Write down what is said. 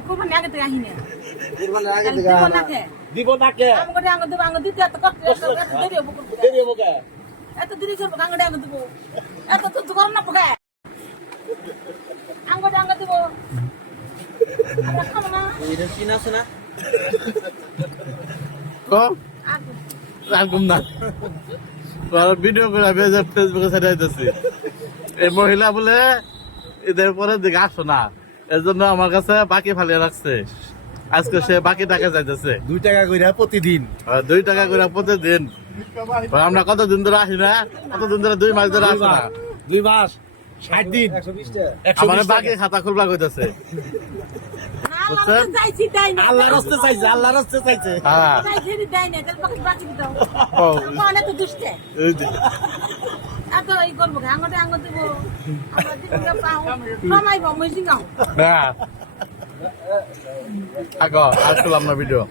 কোরবানি আগে থেকে আহিনে দিব নাকে আমাকে আগে দেবো আগে দিতে এত কষ্ট দেরি হবো দেরি হবো কে এত দেরি করবো আগে আগে দেবো এত তো করো না পোকা আগে দেবো আমরা খাবো না এটা চিনা আছে না রাখুন না ভিডিও করে আমি ফেসবুকে ছেড়ে দিতেছি এই মহিলা বলে এদের পরে দিকে আসো না এর জন্য আমার কাছে বাকি ফালিয়ে রাখছে আজকে সে বাকি টাকা যাইতেছে 2 টাকা কইরা প্রতিদিন 2 টাকা করে প্রতিদিন আমরা কতদিন ধরে আসি না কতদিন ধরে 2 মাস ধরে আসি না 2 মাস 60 দিন 120 টাকা আমার বাকি খাতা খুলবা কইতেছে চাইছি তাই না আল্লাহর রাস্তে চাইছে আল্লাহর রাস্তে চাইছে হ্যাঁ চাইছি তাই না তাহলে বাকি দিতে ও, মানে তো দুষ্টে এই যে, এত এই করবো আঙে দেবো আমরা দিকে পাও কমাইবো মই সিঙ্গাও হ্যাঁ আগো আর করলাম না ভিডিও